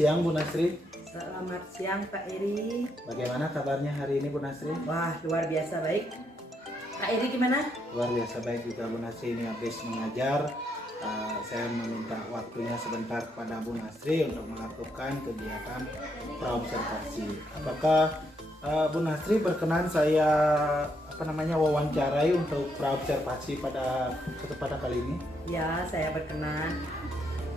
Siang Bu Nasri. Selamat siang Pak Eri. Bagaimana kabarnya hari ini Bu Nasri? Wah, luar biasa baik. Pak Eri gimana? Luar biasa baik juga Bu Nasri, ini habis mengajar. Saya meminta waktunya sebentar kepada Bu Nasri untuk melakukan kegiatan praobservasi. Apakah Bu Nasri berkenan saya wawancarai untuk praobservasi pada kesempatan kali ini? Ya, saya berkenan.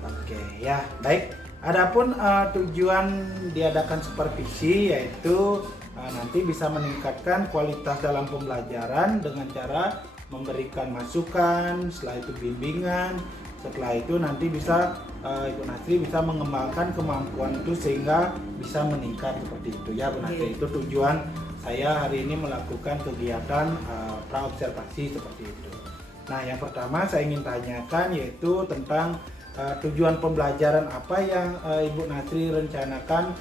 Oke, ya baik. Adapun tujuan diadakan supervisi yaitu nanti bisa meningkatkan kualitas dalam pembelajaran dengan cara memberikan masukan, setelah itu bimbingan, setelah itu nanti bisa Ibu Nasri bisa mengembangkan kemampuan itu sehingga bisa meningkat seperti itu ya Bu Nasri. Itu tujuan saya hari ini melakukan kegiatan praobservasi seperti itu. Nah, yang pertama saya ingin tanyakan yaitu tentang tujuan pembelajaran apa yang Ibu Nasri rencanakan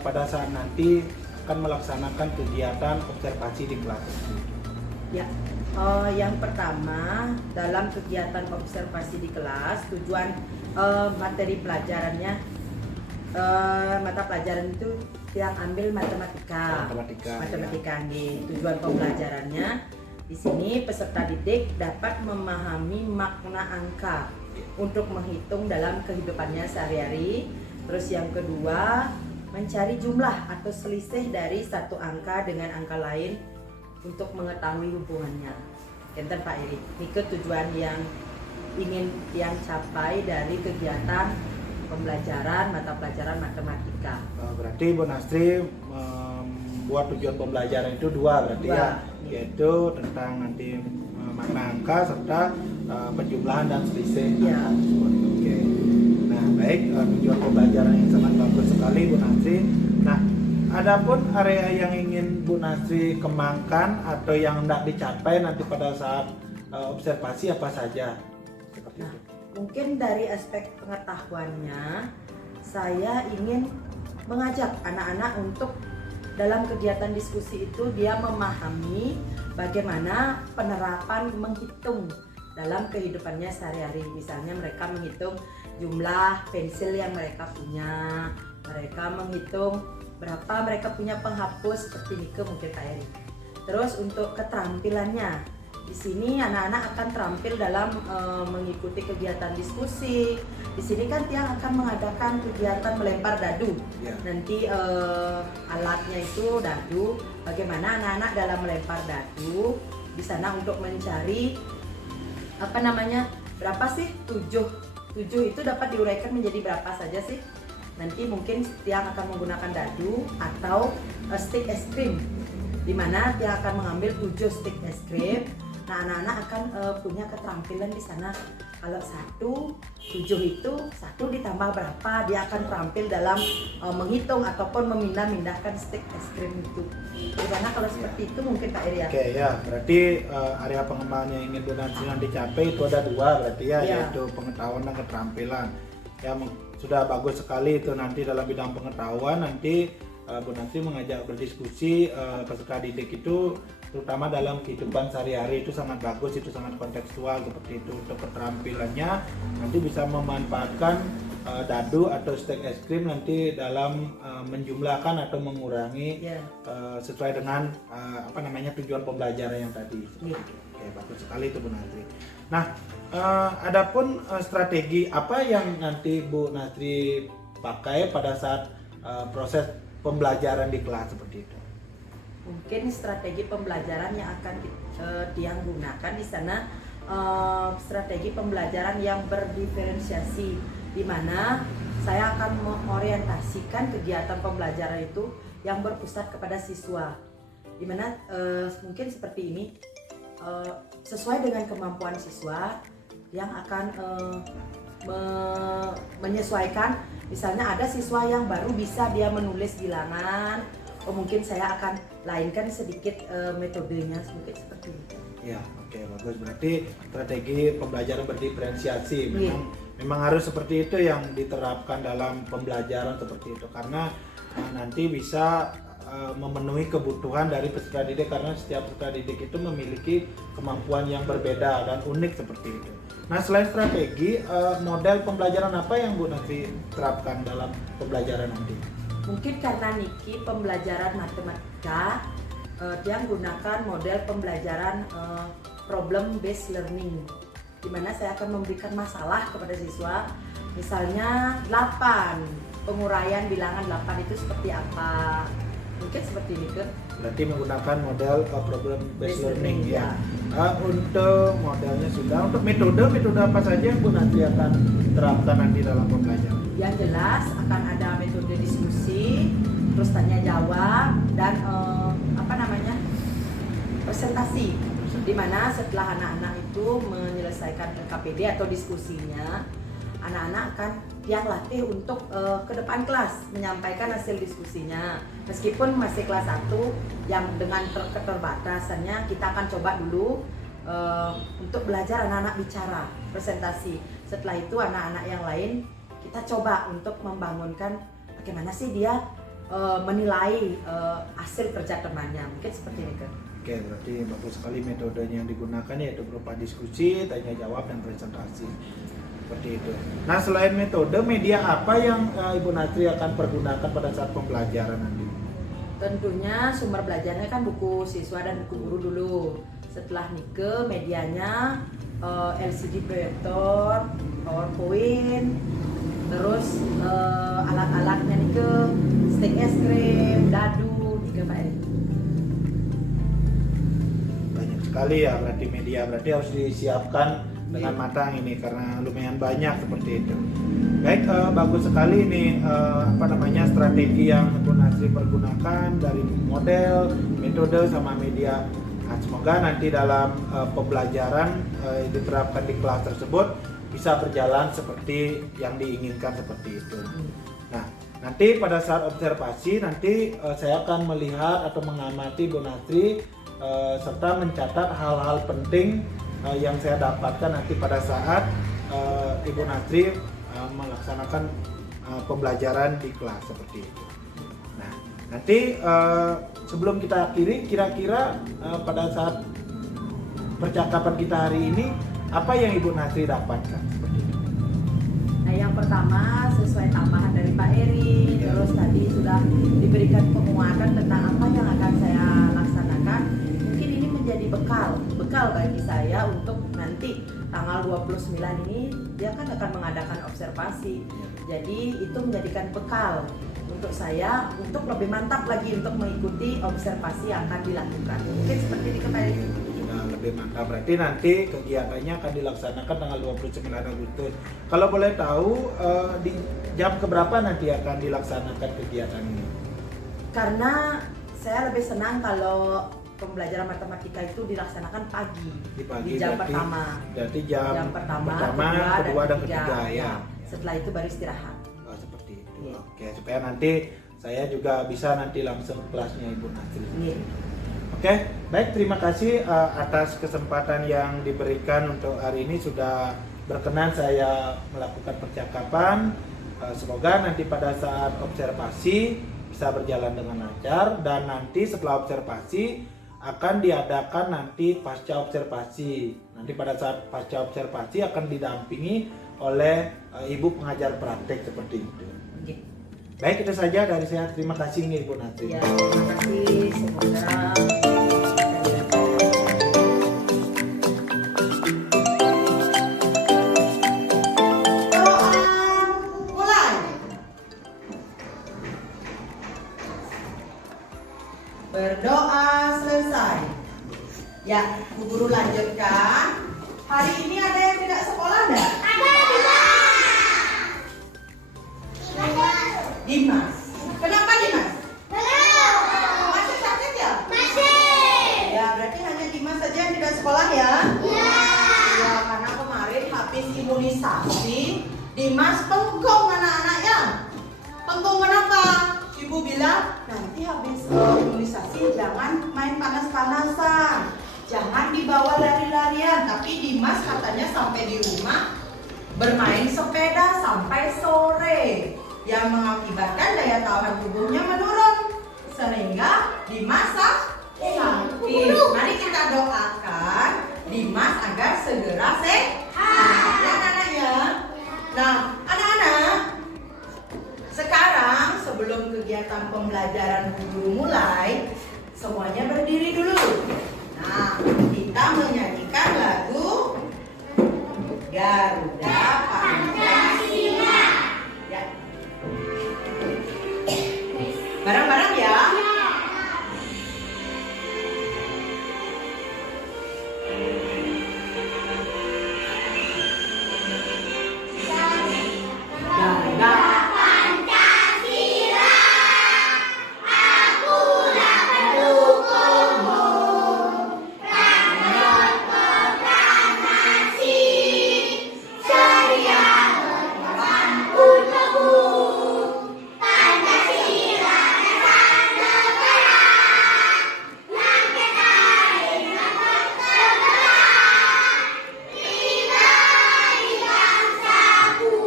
pada saat nanti akan melaksanakan kegiatan observasi di kelas. Ya, yang pertama dalam kegiatan observasi di kelas, tujuan materi pelajarannya, mata pelajaran itu yang ambil matematika. Nih. Tujuan pembelajarannya di sini peserta didik dapat memahami makna angka untuk menghitung dalam kehidupannya sehari-hari. Terus yang kedua, mencari jumlah atau selisih dari satu angka dengan angka lain untuk mengetahui hubungannya. Enten Pak Eri, ini tujuan yang ingin capai dari kegiatan pembelajaran mata pelajaran matematika. Berarti Bu Nasri membuat tujuan pembelajaran itu dua berarti ya, yaitu tentang nanti makna angka serta penjumlahan dan selisih. Ya. Oke. Nah, baik, tujuan pembelajaran yang sangat bagus sekali Bu Nasri. Nah, adapun area yang ingin Bu Nasri kembangkan atau yang hendak dicapai nanti pada saat observasi apa saja? Seperti itu. Mungkin dari aspek pengetahuannya, saya ingin mengajak anak-anak untuk dalam kegiatan diskusi itu dia memahami bagaimana penerapan menghitung dalam kehidupannya sehari-hari. Misalnya mereka menghitung jumlah pensil yang mereka punya, mereka menghitung berapa mereka punya penghapus seperti Nike mungkin Pak Eri. Terus untuk keterampilannya, di sini anak-anak akan terampil dalam mengikuti kegiatan diskusi. Di sini kan Tiang akan mengadakan kegiatan melempar dadu. Ya. Nanti alatnya itu dadu. Bagaimana anak-anak dalam melempar dadu di sana untuk mencari berapa sih 7 itu dapat diuraikan menjadi berapa saja sih? Nanti mungkin Tiang akan menggunakan dadu atau stick es krim, di mana Tiang akan mengambil 7 stick es krim. Nah, anak-anak akan punya keterampilan di sana. Kalau 7 itu 1 ditambah berapa, dia akan terampil dalam menghitung ataupun memindahkan stick es krim itu. Gimana kalau seperti itu mungkin Pak Eri ya? Oke ya, berarti area pengembangan yang ingin Bu Nasri dicapai itu ada 2 berarti ya, yaitu pengetahuan dan keterampilan. Ya, sudah bagus sekali itu nanti dalam bidang pengetahuan nanti Bu Nasri mengajak berdiskusi peserta didik itu terutama dalam kehidupan sehari-hari itu sangat bagus, itu sangat kontekstual seperti itu. Untuk keterampilannya nanti bisa memanfaatkan dadu atau stick es krim nanti dalam menjumlahkan atau mengurangi sesuai dengan tujuan pembelajaran yang tadi. Oke, bagus sekali itu Bu Nasri. Nah, adapun strategi apa yang nanti Bu Nasri pakai pada saat proses pembelajaran di kelas seperti itu? Mungkin strategi pembelajaran yang akan Tiang gunakan di sana strategi pembelajaran yang berdiferensiasi, di mana saya akan mengorientasikan kegiatan pembelajaran itu yang berpusat kepada siswa, di mana mungkin seperti ini, sesuai dengan kemampuan siswa yang akan menyesuaikan. Misalnya ada siswa yang baru bisa dia menulis bilangan, mungkin saya akan lainkan sedikit metodenya, mungkin seperti itu. Ya, oke, bagus. Berarti strategi pembelajaran berdiferensiasi memang harus seperti itu yang diterapkan dalam pembelajaran seperti itu, karena nanti bisa memenuhi kebutuhan dari peserta didik, karena setiap peserta didik itu memiliki kemampuan yang berbeda dan unik seperti itu. Nah, selain strategi, model pembelajaran apa yang Bu nanti terapkan dalam pembelajaran nanti? Mungkin karena Niki pembelajaran matematika, dia menggunakan model pembelajaran problem based learning, di mana saya akan memberikan masalah kepada siswa, misalnya 8, penguraian bilangan 8 itu seperti apa, mungkin seperti ini kan. Berarti menggunakan model problem based learning ya. Untuk modelnya sudah, untuk metode apa saja yang Bu nanti akan terapkan nanti dalam pembelajaran? Yang jelas akan ada metode diskusi, terus tanya jawab, dan presentasi, di mana setelah anak-anak itu menyelesaikan LKPD atau diskusinya, anak-anak akan yang latih untuk ke depan kelas menyampaikan hasil diskusinya. Meskipun masih kelas 1 yang dengan keterbatasannya, kita akan coba dulu untuk belajar anak-anak bicara, presentasi. Setelah itu anak-anak yang lain kita coba untuk membangunkan bagaimana sih dia menilai hasil kerja temannya, mungkin seperti ini kan. Oke, berarti bagus sekali metodenya yang digunakan, yaitu berupa diskusi, tanya jawab, dan presentasi. Seperti itu. Nah, selain metode, media apa yang Ibu Natri akan pergunakan pada saat pembelajaran nanti? Tentunya sumber belajarnya kan buku siswa dan buku guru dulu. Setelah Nike, medianya LCD proyektor, PowerPoint, terus alat-alatnya Nike, stick es krim, dadu, Nike Pak Eri. Banyak sekali ya, berarti harus disiapkan dengan matang ini, karena lumayan banyak seperti itu. Baik, bagus sekali ini strategi yang Bu Natri pergunakan dari model, metode, sama media. Nah, semoga nanti dalam pembelajaran diterapkan di kelas tersebut bisa berjalan seperti yang diinginkan seperti itu. Nah, nanti pada saat observasi nanti saya akan melihat atau mengamati Bu Natri serta mencatat hal-hal penting yang saya dapatkan nanti pada saat Ibu Natri melaksanakan pembelajaran di kelas seperti itu. Nah, nanti sebelum kita akhiri, kira-kira pada saat percakapan kita hari ini, apa yang Ibu Natri dapatkan seperti itu? Nah, yang pertama sesuai tambahan dari Pak Eri, terus tadi sudah diberikan penguatan tentang apa yang akan saya laksanakan. Mungkin ini menjadi bekal bagi saya untuk nanti tanggal 29 ini dia kan akan mengadakan observasi. Jadi itu menjadikan bekal untuk saya untuk lebih mantap lagi untuk mengikuti observasi yang akan dilakukan. Mungkin seperti ini kembali. Sudah lebih mantap. Berarti nanti kegiatannya akan dilaksanakan tanggal 29 Agustus. Kalau boleh tahu di jam keberapa nanti akan dilaksanakan kegiatan ini? Karena saya lebih senang kalau pembelajaran matematika itu dilaksanakan pagi, di jam pertama. Jadi jam pertama, kedua dan ketiga ya. Setelah itu baru istirahat. Oh, seperti itu. Ya. Oke, supaya nanti saya juga bisa nanti langsung kelasnya Ibu Natri. Ya. Oke, baik, terima kasih atas kesempatan yang diberikan untuk hari ini, sudah berkenan saya melakukan percakapan. Semoga nanti pada saat observasi bisa berjalan dengan lancar, dan nanti setelah observasi akan diadakan nanti pasca observasi. Nanti pada saat pasca observasi akan didampingi oleh ibu pengajar praktek seperti itu. Ya. Baik, itu saja dari saya. Terima kasih nih Ibu Natri. Ya, terima kasih. Semoga berdoa selesai. Ya, Bu Guru lanjutkan. Hari ini ada yang tidak sekolah enggak? Ada. Dimas. Kenapa Dimas? Belum. Masih sakit ya? Masih. Ya, berarti hanya Dimas saja yang tidak sekolah ya? Ya. Ya, karena kemarin HP imunisasi, Dimas bengkong anak-anaknya. Bengkong kenapa? Ibu bilang nanti habis imunisasi jangan main panas-panasan, jangan dibawa lari-larian. Tapi Dimas katanya sampai di rumah bermain sepeda sampai sore, yang mengakibatkan daya tahan tubuhnya menurun sehingga Dimas sakit. Mari kita doakan Dimas agar segera sehat ya anak-anak ya. Nah anak-anak, sekarang sebelum kegiatan pembelajaran guru mulai, semuanya berdiri dulu. Nah kita menyanyikan lagu Garuda Pancasila ya. Bareng-bareng ya. Garuda Pancasila, akulah pendukungmu, Pranot proklamasi, sedia berkorban untukmu. Pancasila dasar negara, langkah kain segera, nilai bangsaku.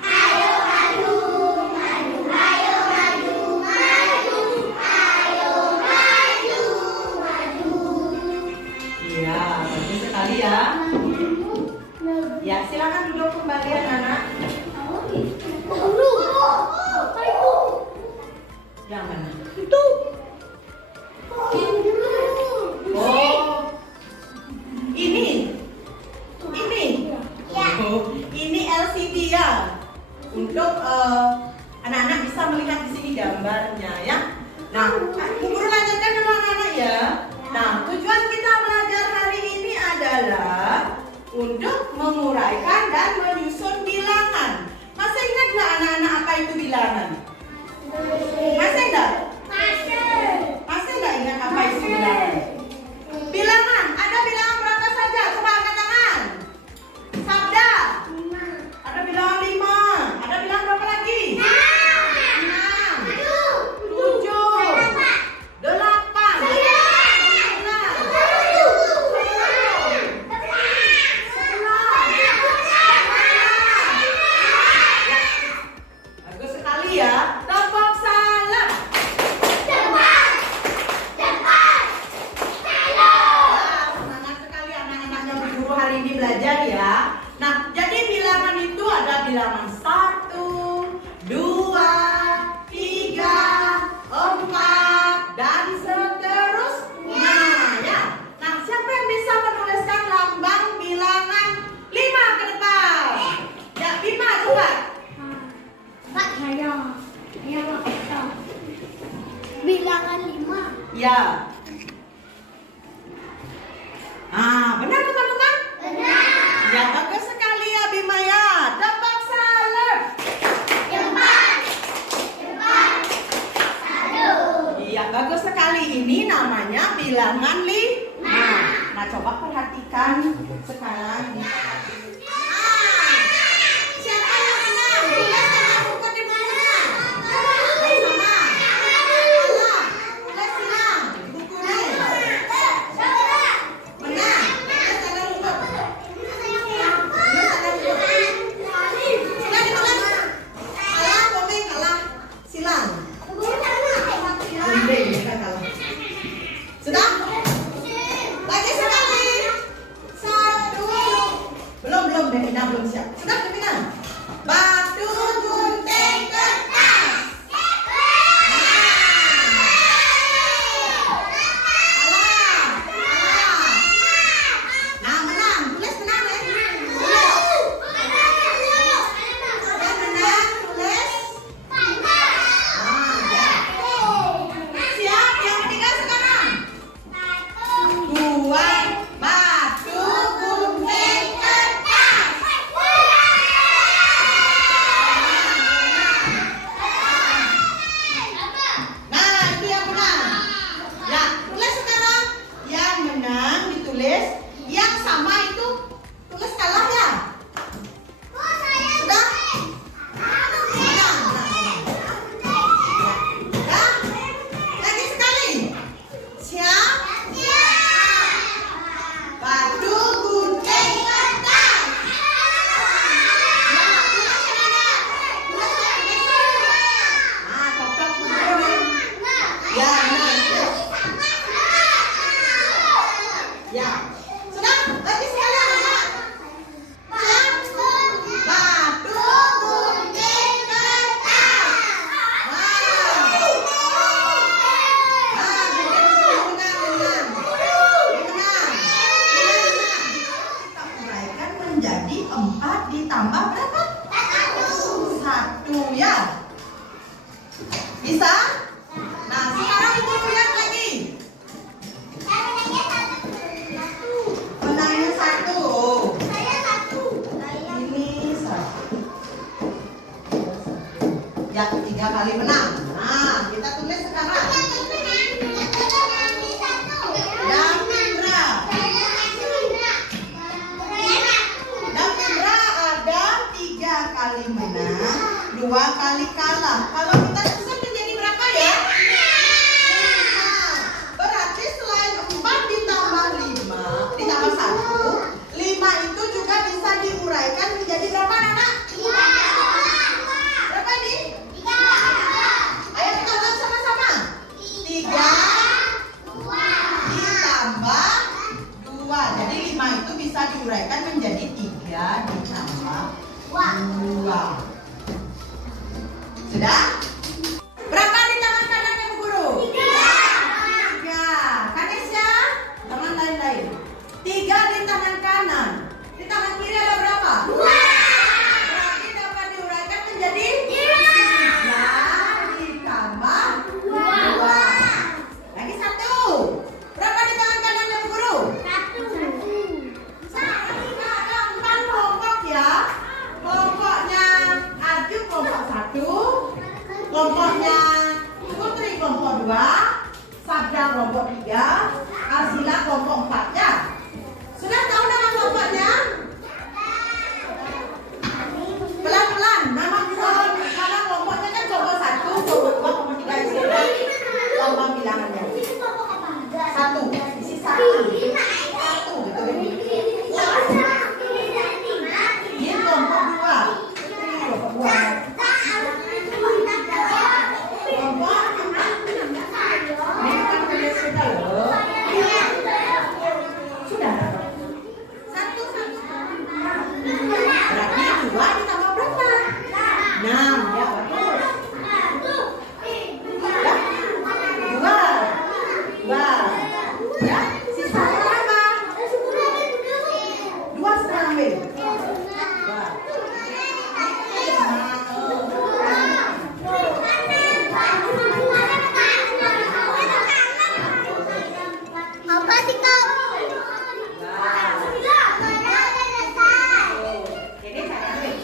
Ayo maju, maju, ayo maju, maju, ayo maju, maju. Iya, bagus sekali ya. Ya, silakan duduk kembali anak-anak. Yang mana? Itu. Oh, ini. Oh, ini LCD ya. Untuk anak-anak bisa melihat di sini gambarnya ya. Nah, Bu Guru lanjutkan dulu anak-anak ya. Nah, tujuan kita belajar hari ini adalah untuk menguraikan dan menyusun bilangan. Masih ingat nggak anak-anak apa itu bilangan? Masih enggak? Masih enggak ingat apa itu bilangan? Bilangan, ada bilangan berapa saja? Coba angkat tangan. Sabda. Ada bilangan 5. Ada bilangan berapa lagi? 6. 7. 8. 11. Bagus sekali ya. Tepuk salam. Semangat sekali anak-anaknya Bu Guru hari ini belajar ya. Nah, jadi bilangan itu ada bilangan 1, 2, 3, 4, dan seterusnya ya. Nah, siapa yang bisa menuliskan lambang bilangan 5 ke depan? Ya, Bima coba. Bilangan 5. Ya. Benar teman-teman? Benar. Ya, bagus sekali ya Bima ya. Tepuk salam. Cepat. Iya, bagus sekali. Ini namanya bilangan 5. Nah, coba perhatikan sekarang. Siapa yang menang? Tulis dengan buku di bukunya. Sama. Salah. Tulis silang. Bukunya. Menang. Tulis tanda rumput. Tulis tanda rumput. Sudah ditulis. Kalah, komeng, kalah. Silang. Gunting, kita kalah. Sudah? Lagi sekali. 1. Belum, Devina belum siap. Sudah, Devina? Batu, gunting, kertas. Kalah. Nah, menang. Tulis menang ya. Sudah menang, tulis. Siap, yang ketiga sekarang. 2, batu, gunting, kertas. menjadi 4 ditambah berapa? 1 ya. Bisa? Nah, sekarang Ibu lihat lagi. Menangnya 1. Oh. Ini 1. Ya, 3 kali menang. Nah, kita tulis sekarang. Davindra ada 3 kali menang, 2 kali kalah. Kalau kita susun menjadi berapa ya? 5. Berarti selain 4 ditambah 5 ditambah 1, 5 itu juga bisa diuraikan menjadi berapa, anak? Berapa ini? Ayo kita ulang sama-sama. 3 ditambah 2. Jadi 5 itu bisa diuraikan menjadi 3 ditambah 2. Sudah? Berapa di tangan kanannya Bu Guru? 3. Kanisya? Tangan lain-lain. 3 di tangan kanan. Di tangan kiri ada berapa? 2. Berarti dapat diuraikan menjadi 3 ditambah 2. Lagi 1. Berapa di tangan kanannya Bu Guru? 1. Ada 4 kelompok ya. Kelompoknya Aju kelompok 1, kelompoknya Putri kelompok 2, Sabda kelompok 3, Arsila kelompok 4 ya. Sudah tahu nama kelompoknya? Pelan-pelan. Nama kelompoknya kan kelompok 1, kelompok 2, kelompok 3 itu lambang bilangannya. 1, isi 1. 1 gitu kan. Ini kelompok 2. Kelompok 2. Sudah. 1. Berarti 2 ditambah berapa? 6 ya, bagus. 2. Ya, sisa berapa? 2 setengah ambil. 2. Apa sih kau? Jadi saya ambil.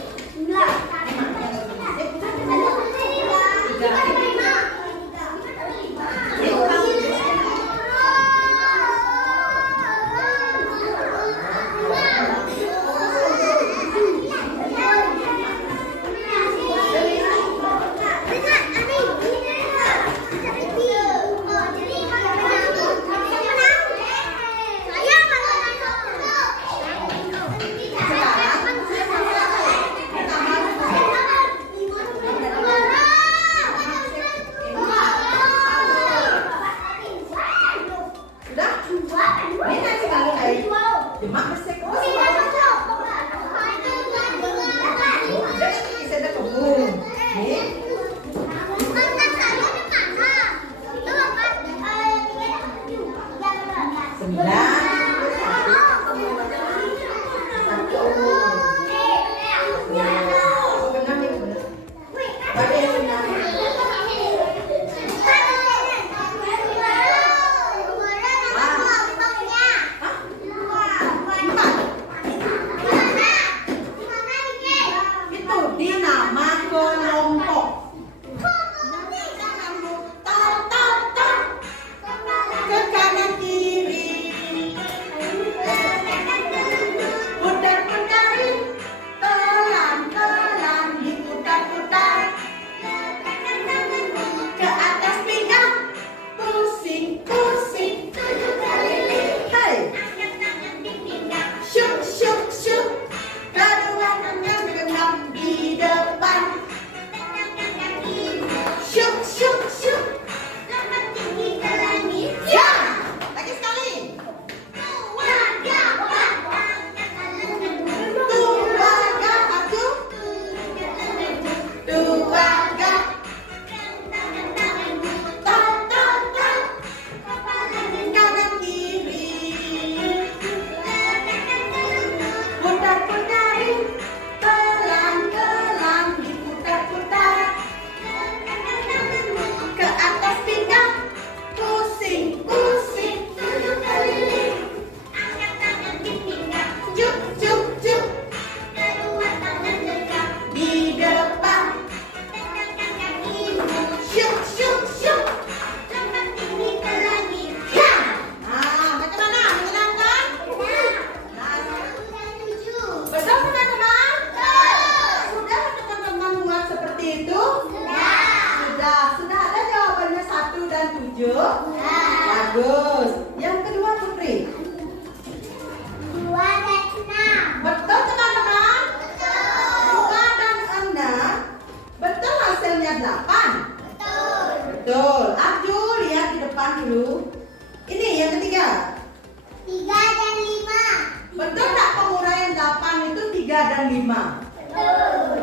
dan 5.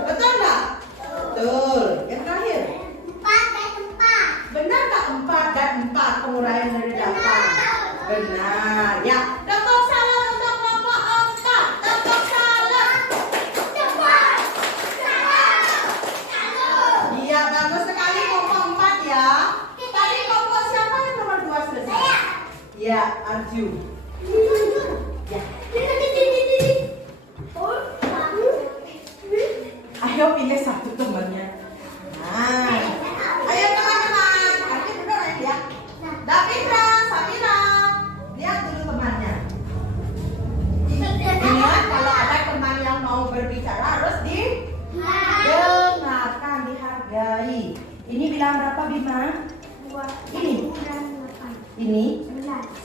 Betul nggak? Betul. Yang terakhir. 4 dan 4. Benar nggak 4 dan 4 penguraian dari 8? Benar. Ya. Tepuk salam untuk kelompok 4. Tepuk salam. Cepat. Salam. Iya, bagus sekali kelompok 4 ya. Tadi kelompok siapa yang nomor 2 selesai? Ya, Arju. Ya. Ayo pilih satu temannya. Nah, ayo teman-teman. Arju duduk ya. Davitra, Sabira, lihat dulu temannya. Ingat kalau ada teman yang mau berbicara harus didengarkan, dihargai. Ini bilang berapa Bima? Ini. Ini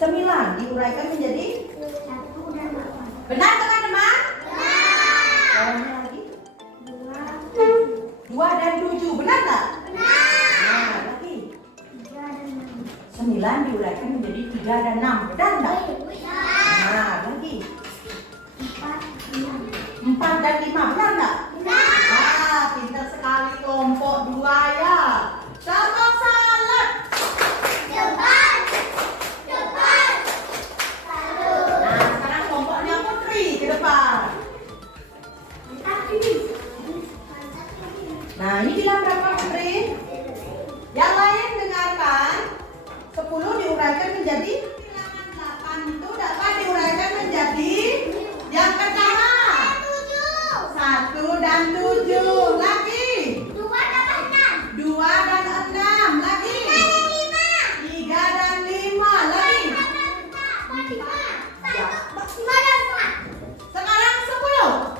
9 diuraikan menjadi benar teman-teman? Bawahnya lagi 2 dan 7 benar nggak? Nah, lagi 9 diuraikan menjadi 3 dan 6 benar nggak? Nah, lagi 4 dan 5 benar nggak? Ah, pintar sekali kelompok 2 ya. Tepuk salam. Nah, sekarang kelompoknya Putri ke depan. Nah, ini bilang berapa Putri? Yang lain dengarkan. 10 diuraikan menjadi bilangan 8 itu dapat diuraikan menjadi yang pertama 1 dan 7. Lagi 2 dan 6. Lagi 3 dan 5. Lagi sekarang 10.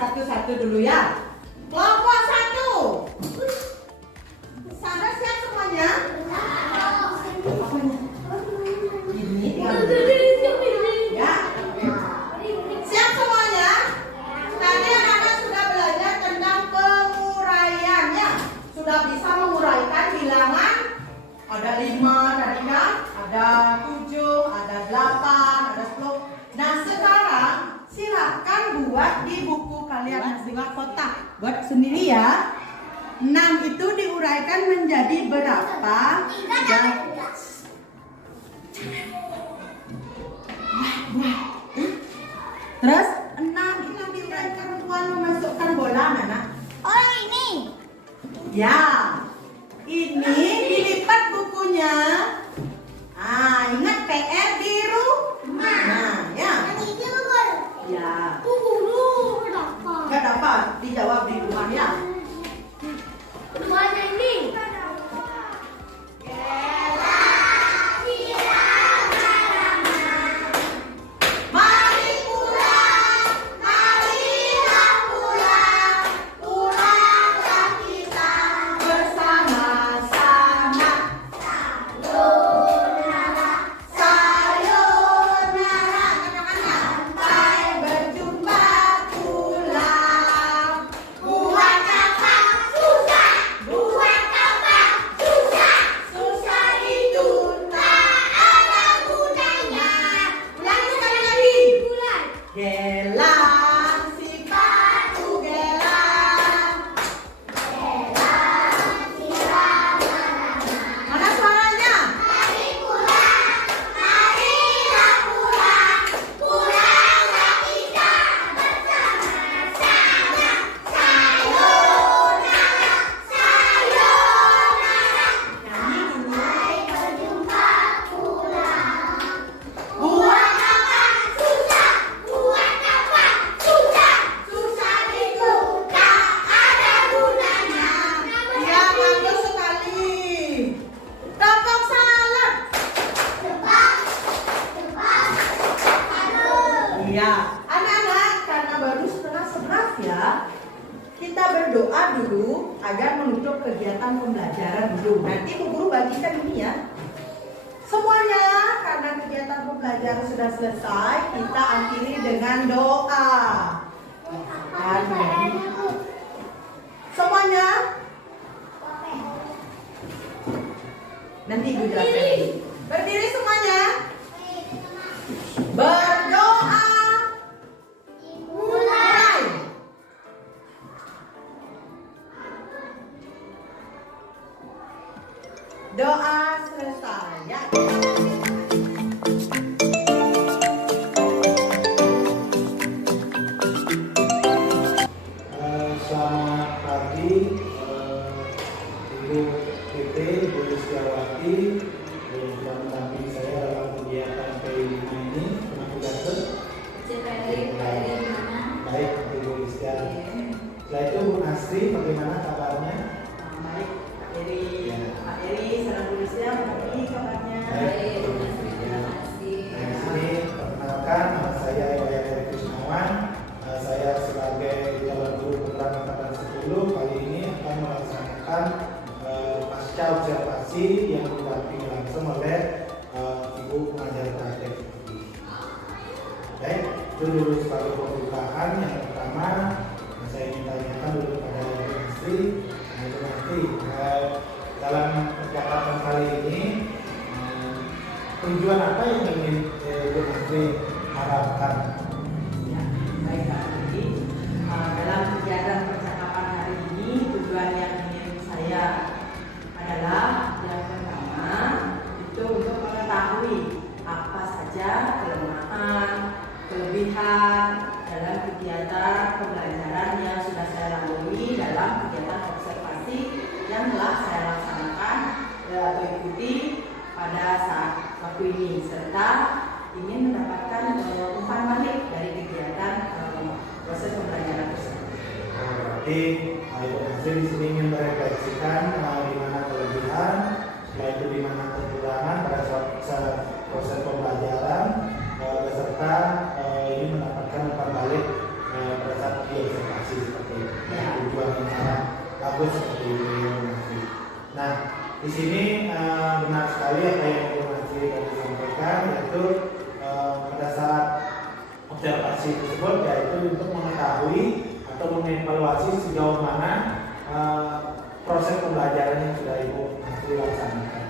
Satu-satu dulu ya. Kelompok 1. Sana siap semuanya? Ini ya. Siap semuanya? Tadi anak-anak sudah belajar tentang penguraiannya. Sudah bisa menguraikan bilangan. Ada 5 tadi kan? Ada 7, ada 8, ada 10. Nah, sekarang silakan buat di buku kalian, buat kotak, buat sendiri ya. 6 itu diuraikan menjadi berapa? Terus 6 itu diuraikan Tuan memasukkan bola mana? Ya, ini dilipat bukunya. Ah, ingat PR di rumah. Nah, ya. Ya. Nggak dapat dijawab di rumah ya. Mari pulang, marilah pulang, pulanglah kita bersama-sama. Sayonara, katakanlah. Sampai berjumpa pulang. Buat apa susah? Buat apa susah? Susah itu tak ada gunanya. Ulangi sekali lagi. Gelang sepatu gelang. Mana suaranya? Marilah pulang, pulanglah kita bersama-sama. Sayonara, sayonara. Nyanyi dulu. Buat apa susah? Buat apa susah? Susah itu tak ada gunanya. Ya, bagus sekali. Tepuk salam. Iya, anak-anak, karena baru setengah 11 ya, kita berdoa dulu agar menutup kegiatan pembelajaran dulu. Nanti Bu Guru bagikan ini ya. Semuanya, karena kegiatan pembelajaran sudah selesai, kita akhiri dengan doa. Amin. Semuanya, Nanti Ibu jelaskan. Berdiri semuanya. Berdoa. Mulai. Doa selesai ya. Selamat pagi, Ibu PT, Ibu Listiawati, yang sudah mendampingi saya dalam kegiatan P5 ini. Kenapa jatuh? Baik, Ibu Listiawati. Setelah itu Bu Nasri, bagaimana kabarnya? Baik, Pak Eri. Ya. Pak Eri, salam tulisnya, begini kabarnya. Baik. Nah, di sini perkenalkan, nama saya Iwayan Eri Krisnawan. Saya sebagai calon guru penggerak angkatan 10 kali ini akan melaksanakan pasca observasi yang didampingi langsung oleh Ibu pengajar praktek. Baik, itu dulu sebagai pembukaan. Yang pertama, saya ingin tanyakan dulu pada Ibu Nasri. Nah, Ibu Nasri, dalam percakapan kali ini tujuan apa yang ingin Ibu Nasri harapkan? Ya, baik Pak Eri. Dalam kegiatan percakapan hari ini, tujuan yang ingin saya adalah yang pertama itu untuk mengetahui apa saja kelemahan, kelebihan dalam kegiatan pembelajaran yang sudah saya lalui dalam kegiatan observasi yang telah saya laksanakan atau ikuti pada saat waktu ini, serta ingin mendapatkan umpan balik dari kegiatan proses pembelajaran tersebut. Berarti Ibu Nasri di sini ingin merefleksikan di mana kelebihan, setelah itu di mana kekurangan pada saat proses pembelajaran, beserta ini mendapatkan umpan balik pada saat observasi seperti itu. Ya. Tujuan yang sangat bagus seperti itu Ibu Nasri. Nah, di sini benar sekali apa yang Ibu Nasri tadi sampaikan, yaitu pada saat observasi tersebut yaitu untuk mengetahui atau mengevaluasi sejauh mana proses pembelajaran yang sudah Ibu Nasri laksanakan.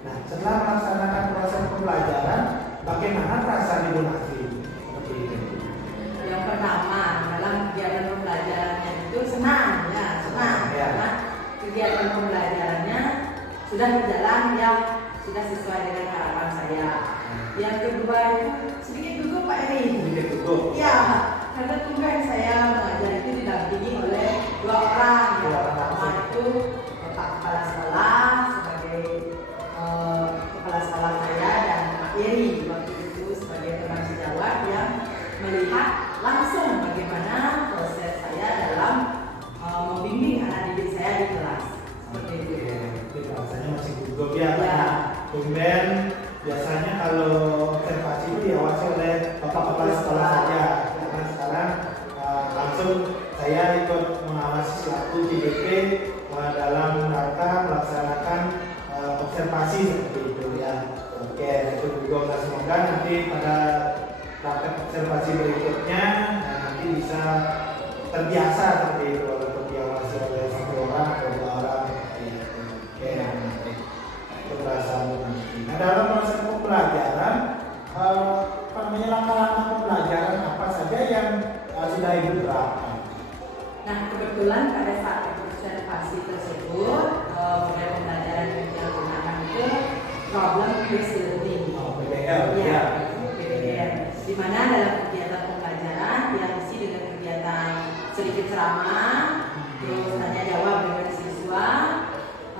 Nah, setelah melaksanakan proses pembelajaran, bagaimana perasaan Ibu Nasri? Seperti itu. Yang pertama, dalam kegiatan pembelajarannya itu senang, ya senang Ya. karena kegiatan pembelajarannya sudah berjalan yang sudah sesuai dengan harapan saya. Yang kedua itu sedikit gugup Pak Eri. Sedikit gugup. Ya, karena tumben saya mengajar itu didampingi oleh dua orang. Yang pertama itu Pak Kepala Sekolah sebagai kepala sekolah saya dan Pak Eri waktu itu sebagai teman sejawat yang melihat langsung bagaimana proses saya dalam membimbing anak didik saya di kelas. Seperti itu. Itu rasanya masih gugup ya, Ya. karena tumben biasanya kalau observasi itu diawasi oleh bapak kepala sekolah saja. Karena sekarang langsung saya ikut mengawasi selaku JDP dalam rangka melaksanakan observasi seperti itu ya. Oke, itu gugup. Nah, semoga nanti pada praktek observasi berikutnya nanti bisa terbiasa seperti itu walaupun diawasi oleh satu orang atau dua orang seperti itu. Oke, nanti itu perasaan nanti. Nah, dalam proses pembelajaran, langkah-langkah pembelajaran apa saja yang sudah Ibu terapkan? Nah, kebetulan pada saat observasi tersebut, model pembelajaran yang kita gunakan itu problem based learning. PBL, Ya, PBL. Di mana dalam kegiatan pembelajaran diisi dengan kegiatan sedikit ceramah, terus tanya jawab dengan siswa,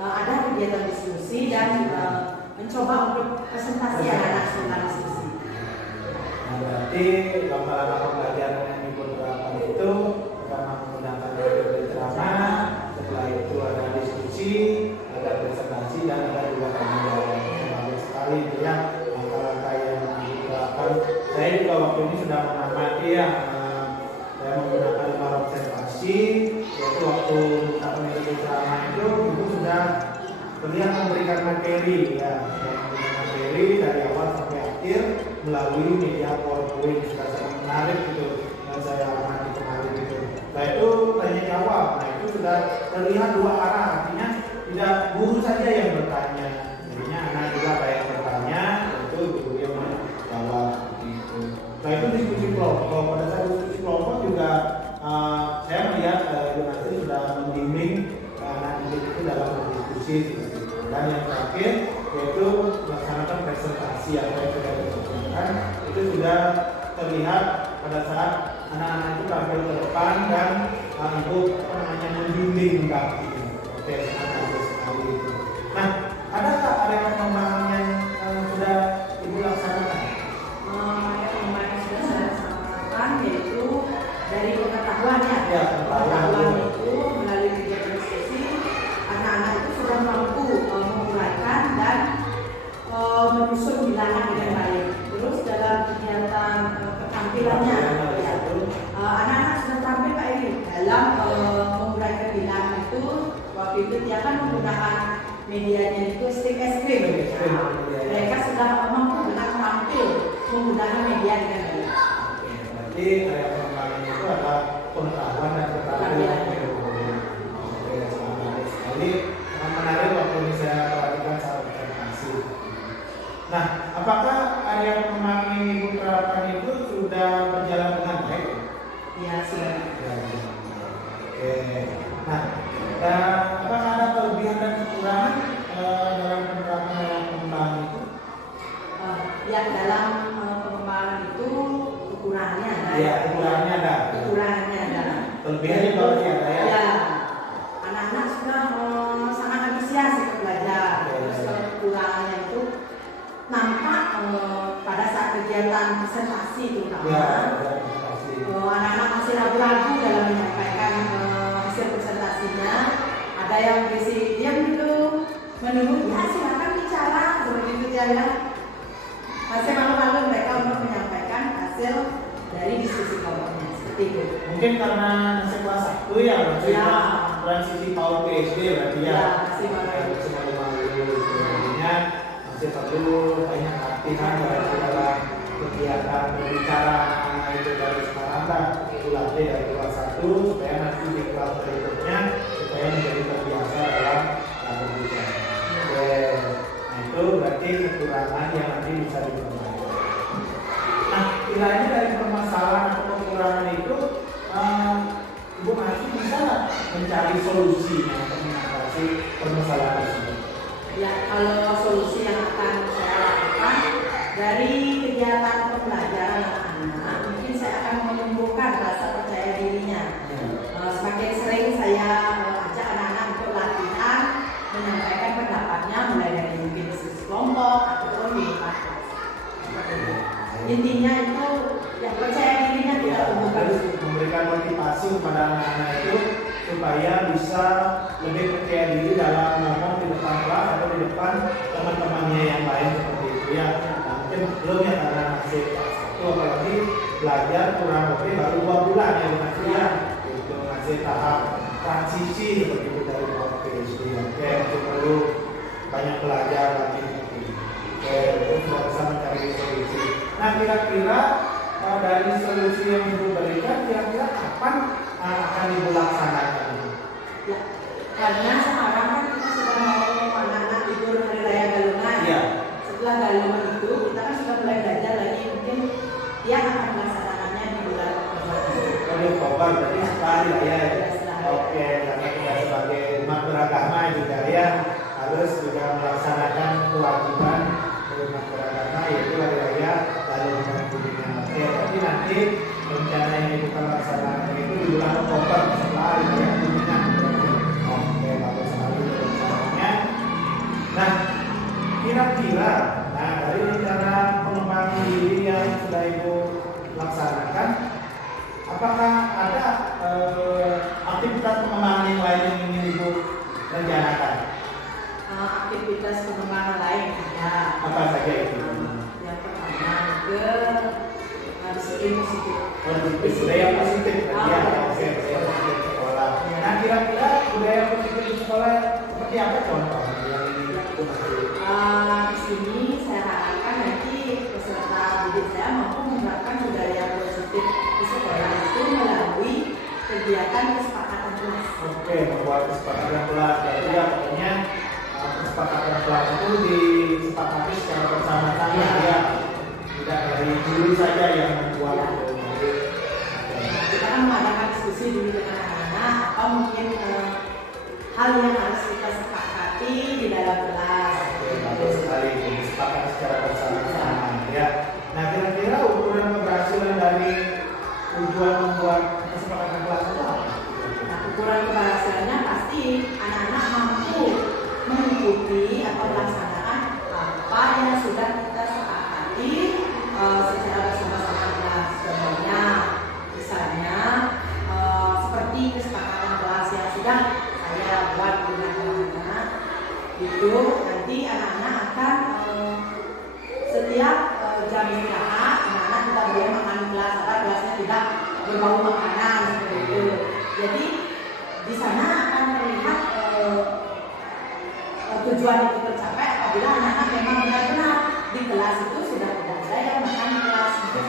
ada kegiatan diskusi dan mencoba untuk presentasi anak-anak setelah diskusi. Nah, berarti langkah-langkah pembelajaran yang Ibu terapkan itu pertama menggunakan metode ceramah, setelah itu ada diskusi, ada presentasi, dan ada juga tanya jawab. Bagus sekali itu ya langkah-langkah yang Ibu terapkan. Saya juga waktu ini sudah mengamati ya, saya menggunakan para observasi, yaitu waktu menggunakan metode ceramah itu Ibu sudah terlihat memberikan materi ya, memberikan materi dari awal sampai akhir melalui media PowerPoint. Sudah sangat menarik gitu yang saya amati kemarin itu. Nah, itu tanya jawab. Nah, itu sudah terlihat dua arah, artinya tidak guru saja diskusi seperti itu. Dan yang terakhir yaitu melaksanakan presentasi apa yang sudah dilakukan itu sudah terlihat pada saat anak-anak itu tampil ke depan dan ibu membimbing mendampingi. Oke, sangat bagus sekali itu. Nah, adakah area pengembangan yang sudah ibu laksanakan? Yang kemarin sudah saya laksanakan yaitu dari pengetahuan ya. Ya, Pengetahuan itu melalui kegiatan diskusi anak-anak itu sudah mampu menguraikan dan menyusun bilangan dengan baik. Terus dalam kegiatan keterampilannya, ya, anak-anak sudah tampil Pak Eri dalam menguraikan bilangan itu. Waktu itu dia kan menggunakan medianya itu stick es krim. Mereka sudah mampu dengan tampil menggunakan media dengan baik. Berarti area pengembangan itu adalah pengetahuan dan keterampilan. Oke, sangat baik sekali. Sangat menarik waktu ini saya perhatikan saat presentasi. Nah, apakah area pengembangan yang ibu terapkan itu sudah berjalan dengan baik? Ya, sudah. Oke. Nah, dan apakah ada kelebihan dan kekurangan dalam penerapan area pengembangan itu? Ya, dalam pengembangan itu kekurangannya ada. Ya, kekurangannya ada. Kekurangannya ada. Kelebihannya berarti ada ya? Ya, anak-anak sudah sangat antusias ikut belajar. Terus kalau kekurangannya itu nampak pada saat kegiatan presentasi terutama. Ya, terima kasih. Anak-anak masih ragu-ragu dalam menyampaikan hasil presentasinya. Ada yang berisi diam dulu, menunggu ya silakan bicara seperti itu ya. Masih malu-malu mereka untuk menyampaikan hasil dari diskusi kelompoknya seperti itu. Mungkin karena masih kelas 1 ya, berarti Ya. transisi PAUD ke SD berarti ya. Ya, masih malu. Masih malu-malu. Jadinya masih perlu banyak latihan berarti dalam kegiatan berbicara anak itu dari sekarang lah. Latih dari kelas 1 supaya nanti di kelas berikutnya supaya menjadi terbiasa dalam berbicara. Oke. Nah, itu berarti kekurangan yang nanti bisa diperbaiki. Nah, kiranya dari permasalahan atau kekurangan itu, Ibu Mahasiswa bisa nggak mencari solusi untuk mengatasi permasalahan tersebut? Ya, kalau solusi yang akan saya lakukan dari kegiatan pembelajaran anak-anak, mungkin saya akan menumbuhkan rasa percaya dirinya. Semakin sering saya ajak anak-anak untuk latihan menyampaikan pendapatnya, mulai dari mungkin diskusi kelompok ataupun di kelas. Intinya itu yang percaya dirinya tidak tumbuhkan. Harus memberikan motivasi kepada anak-anak itu supaya bisa lebih percaya diri dalam ngomong di depan kelas atau di depan teman-temannya yang lain seperti itu ya. Nah, mungkin belum ya karena masih kelas 1 apalagi belajar kurang lebih baru 2 bulan ya masih ya. Itu masih tahap transisi seperti itu dari PAUD ke SD. Oke, masih perlu banyak belajar lagi seperti itu. Oke, itu sudah bisa mencari solusi. Nah, kira-kira dari solusi yang Ibu berikan, kira-kira kapan akan Ibu laksanakan? Ya, karena sekarang kan kita sudah mau anak-anak libur hari raya Galungan. Iya. Setelah Galungan itu kita kan sudah mulai belajar lagi, mungkin dia akan melaksanakannya di bulan Oktober. Kalau Oktober berarti setelah hari raya ya? Oke, karena kita sebagai umat beragama juga ya harus juga melaksanakan kewajiban umat beragama yaitu hari raya Galungan Kuningan. Oke, tapi nanti rencana yang kita laksanakan itu di bulan Oktober setelah hari raya Kuningan. Oke, bagus sekali rencananya. Nah, kira-kira dari rencana pengembangan diri yang sudah Ibu laksanakan, apakah ada aktivitas pengembangan yang lain yang ingin Ibu rencanakan? Aktivitas pengembangan lain ada. Apa saja itu? Yang pertama ke disiplin positif. Budaya positif ya, oke, budaya positif di sekolah. Nah, kira-kira budaya positif di sekolah seperti apa contohnya yang ingin Ibu maksud? Di sini saya harapkan nanti peserta didik saya mampu menerapkan budaya positif di sekolah itu melalui kegiatan kesepakatan kelas. Oke, membuat kesepakatan kelas. Jadi ya pokoknya kesepakatan kelas itu disepakati secara bersama-sama ya. Tidak dari guru saja yang membuat itu. Kita kan mengadakan diskusi dulu dengan anak-anak, apa mungkin hal yang harus kita sepakati di dalam kelas. Oke, bagus sekali. Disepakati secara bersama-sama ya. Nah, kira-kira ukuran keberhasilan dari tujuan membuat kesepakatan kelas itu apa? Nah, ukuran keberhasilannya pasti anak-anak mampu mengikuti atau melaksanakan apa yang sudah kita sepakati secara bersama-sama kelas. Contohnya, misalnya seperti kesepakatan kelas yang sudah saya buat dengan anak-anak, itu nanti anak-anak akan setiap jam istirahat anak-anak tidak boleh makan di kelas agar kelasnya tidak berbau makanan seperti itu. Jadi di sana akan terlihat tujuan itu tercapai apabila anak-anak memang benar-benar di kelas itu sudah tidak ada yang makan di kelas itu.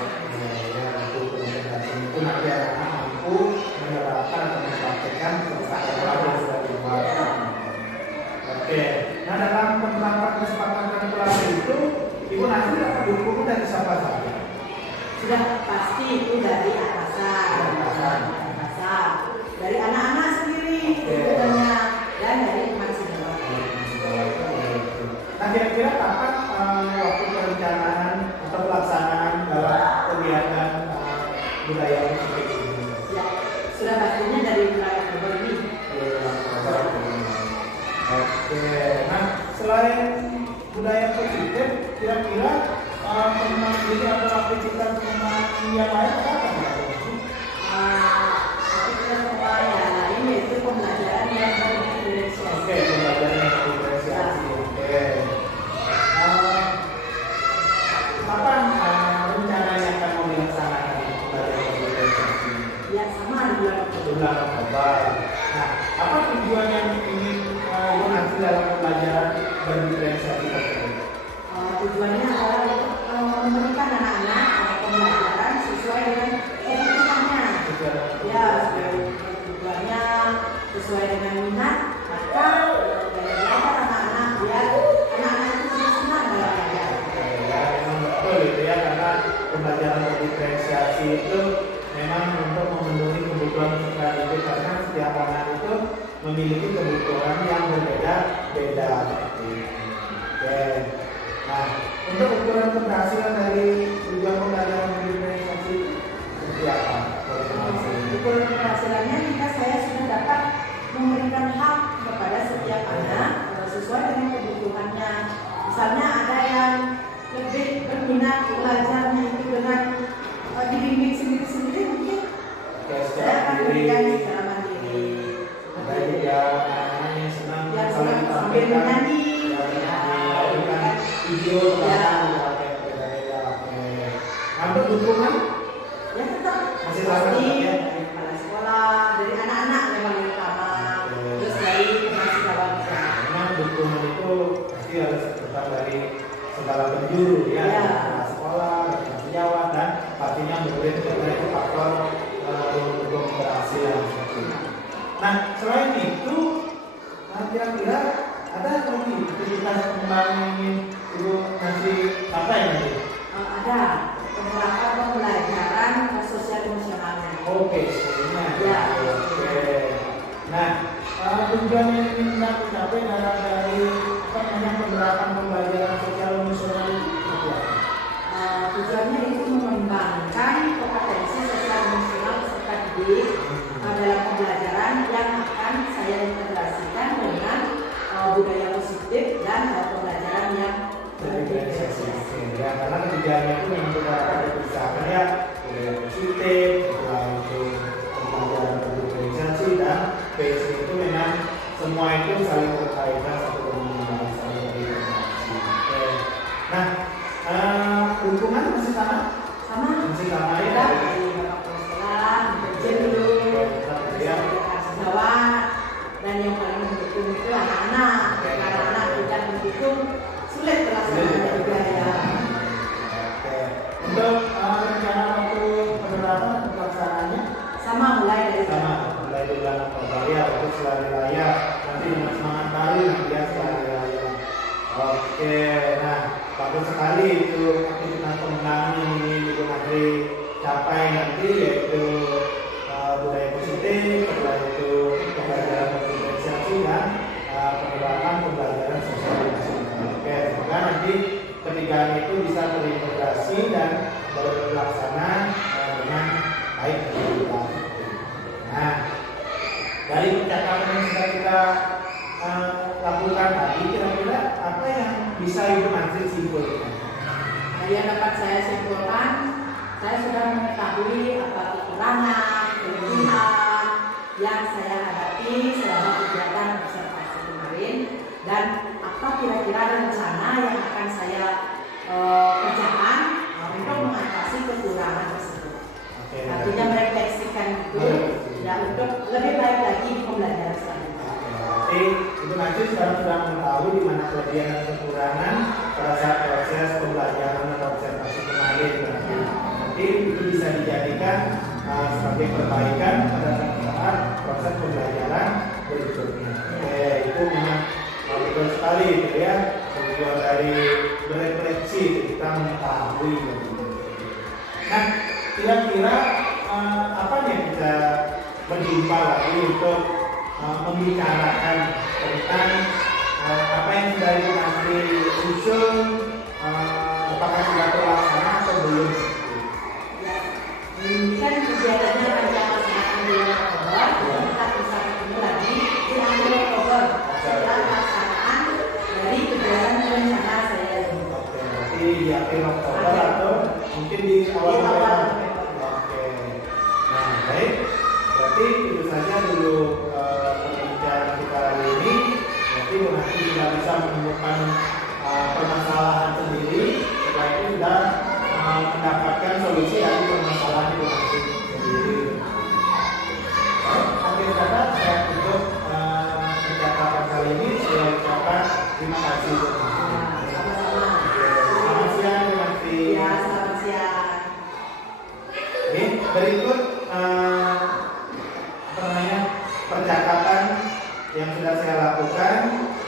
Itu nanti anak-anak mampu menerapkan atau mempraktekkan kesepakatan kelas yang sudah dibuat. Oke, nah dalam penerapan kesepakatan kelas itu, Ibu nanti dapat dukungan dari siapa saja? Sudah pasti itu dari atasan, dari anak-anak sendiri tentunya, dan dari teman senior. Nah, kira-kira kapan waktu perencanaan atau pelaksanaan dalam kegiatan budaya seperti ini? Ya, sudah pastinya dari bulan Oktober ini. Oke, nah selain budaya positif, kira-kira pengembangan diri atau aktivitas pengembangan yang lain apa ya? Aktivitas yang lain yaitu pembelajaran yang berdiferensiasi. Oke, pembelajaran yang berdiferensiasi. Oke. Kapan rencananya akan melaksanakan pembelajaran berdiferensiasi? Ya, sama di bulan Oktober. Bulan Oktober. Nah, apa tujuan yang ingin Ibu nanti dalam pembelajaran berdiferensiasi tersebut? Tujuannya adalah untuk memberikan anak-anak pembelajaran sesuai dengan kebutuhannya. Ya, tujuannya sesuai dengan minat, maka dari belajar anak-anak biar anak-anak itu senang dalam belajar. Ya, memang betul itu ya, karena pembelajaran berdiferensiasi itu memang untuk memenuhi kebutuhan peserta didik, karena setiap anak itu memiliki kebutuhan yang berbeda-beda seperti itu. Oke. Nah, untuk ukuran keberhasilan dari tujuan pembelajaran berdiferensiasi itu seperti apa? Ukuran keberhasilannya jika saya sudah dapat memberikan hak kepada setiap anak sesuai dengan kebutuhannya. Misalnya ada yang lebih berminat belajarnya itu dengan dibimbing sendiri-sendiri, mungkin saya akan berikan secara mandiri. Ada juga anak-anak yang senang Yang kalau senang sambil ditampilkan menyanyi. berikan video tentang beda-beda. Untuk dukungan Ya tetap masih pasti sama ya. dari kepala sekolah, dari anak-anak memang yang utama, terus dari teman sejawat juga. Memang dukungan itu pasti harus tetap dari segala penjuru ya, Ya. dari sekolah, dari sejawat, dan pastinya murid itu faktor untuk keberhasilan seperti itu. Nah, selain itu, kira-kira ada lagi aktivitas pengembangan yang ingin Ibu nanti capai nanti? Ada penerapan pembelajaran sosial emosionalnya. Oke, sebenarnya. Ya. Oke. Nah, tujuan yang ingin kita capai dari penerapan pembelajaran sosial emosional itu seperti apa? Tujuannya itu mengembangkan kompetensi sosial emosional peserta didik dalam pembelajaran yang akan saya integrasikan dengan budaya positif dan pembelajaran yang Berdiferensiasi. Ya, karena ketiganya itu memang kita akan berbicara ya, budaya positif, setelah itu pembelajaran berdiferensiasi, dan basic itu memang semua itu saling berkaitan satu dengan yang lain, saling berinteraksi. Oke. Nah, lingkungan masih sama? Masih sama ya. dari bapak kepala sekolah, berjen dulu, Ya. sejawat, dan yang paling mendukung itu anak-anak. Karena anak tidak mendukung sulit pelaksanaan juga ya. Oke. Untuk rencana waktu penerapan atau pelaksanaannya Sama mulai dari sama, mulai di bulan Oktober ya, untuk selari raya. Nanti dengan semangat baru nanti ya selari raya. Oke, nah bagus sekali itu aktivitas pengembangan yang ingin Ibu Natri capai nanti, yaitu budaya positif, setelah itu pembelajaran berdiferensiasi, dan penerapan pembelajaran nanti ketiganya itu bisa terintegrasi dan berlaksana dengan baik bagi kita. Nah, dari percakapan yang sudah kita lakukan tadi, kira-kira apa yang bisa Ibu Nasri simpulkan? Yang dapat saya simpulkan, saya sudah mengetahui apa kekurangan, kelebihan yang saya hadapi selama kegiatan observasi kemarin dan apa kira-kira rencana yang akan saya kerjakan untuk mengatasi kekurangan tersebut. Artinya merefleksikan itu ya untuk lebih baik lagi di pembelajaran selanjutnya. Jadi Ibu Nasri sekarang sudah mengetahui di mana kelebihan dan kekurangan pada saat proses pembelajaran atau observasi kemarin. Nanti itu bisa dijadikan sebagai perbaikan pada saat proses pembelajaran berikutnya. Itu memang betul sekali gitu ya. Tujuan dari berefleksi kita mengetahui. Nah, kira-kira apa yang kita berjumpa lagi untuk membicarakan tentang apa yang sudah Ibu Nasri susun, apakah sudah terlaksana atau belum? Kan kegiatannya akan dilaksanakan di bulan Oktober, kita bisa ketemu lagi di akhir Oktober setelah pelaksanaan dari kegiatan rencana saya ini. Oke, berarti di akhir Oktober atau mungkin di awal November. Oke, nah baik, berarti itu saja dulu perbincangan kita hari ini. Berarti nanti sudah bisa menemukan permasalahan sendiri, setelah itu sudah mendapatkan solusi dari permasalahan itu sendiri. Akhir kata saya tutup percakapan kali ini. Saya ucapkan terima kasih. Sama-sama. Selamat siang, Bu Nasri. Ya, selamat siang. Oke, berikut percakapan yang sudah saya lakukan.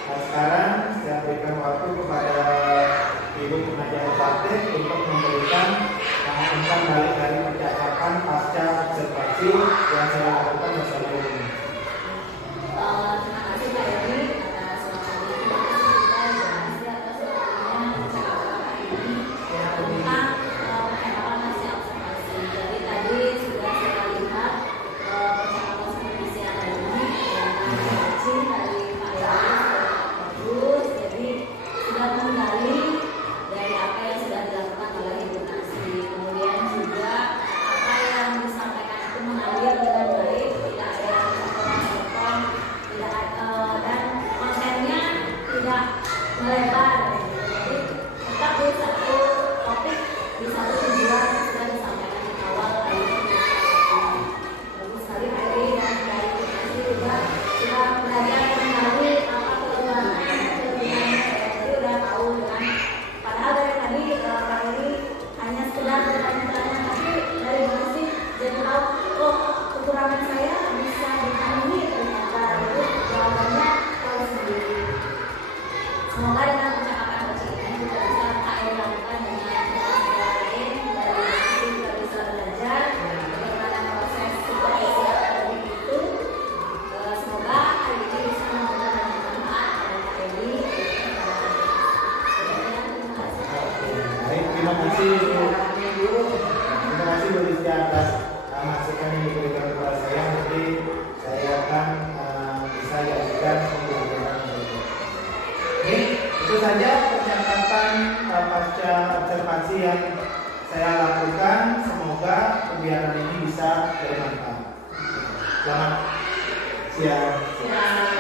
Nah, sekarang saya berikan waktu kepada Ibu pengajar praktek untuk memberikan umpan balik dari percakapan pasca observasi yang saya lakukan bersama ini. Terima kasih Pak Edi atas waktunya. Terima kasih atas waktunya percakapan hari ini tentang percakapan pasca observasi. Jadi tadi sudah saya lihat percakapan supervisi yang hari ini dengan kecil dari Pak Edi bagus. Jadi sudah menggali dari apa yang sudah dilakukan oleh Ibu Nasri. Kemudian juga apa yang disampaikan itu mengalir dengan baik, tidak ada yang potong-potong, dan kontennya tidak melebar. Jadi tetap di satu topik, di satu tujuan yang sudah disampaikan di awal dari pembicaraan. Bagus sekali Pak Edi dan Pak Ibu Nasri juga sudah belajar mengenali apa kelebihan jadi udah tahu kan. Padahal dari tadi Pak Edi hanya sekedar bertanya-tanya, tapi dari mana sih jadi tahu oh kekurangan saya bisa ditangani ternyata itu jawabannya tahu sendiri. Semoga dengan percakapan kecil ini juga bisa Pak Edi lakukan dengan negara lain, dari sini juga bisa belajar bagaimana proses supervisial tadi itu. Semoga hari ini bisa memberikan banyak manfaat pada Pak Edi. Baik, terima kasih Bu Rizky atas masukan yang diberikan kepada saya. Nanti saya akan bisa jadikan pembelajaran berikut. Oke, itu saja percakapan pasca observasi yang saya lakukan. Semoga kegiatan ini bisa bermanfaat. Selamat siang. Ya.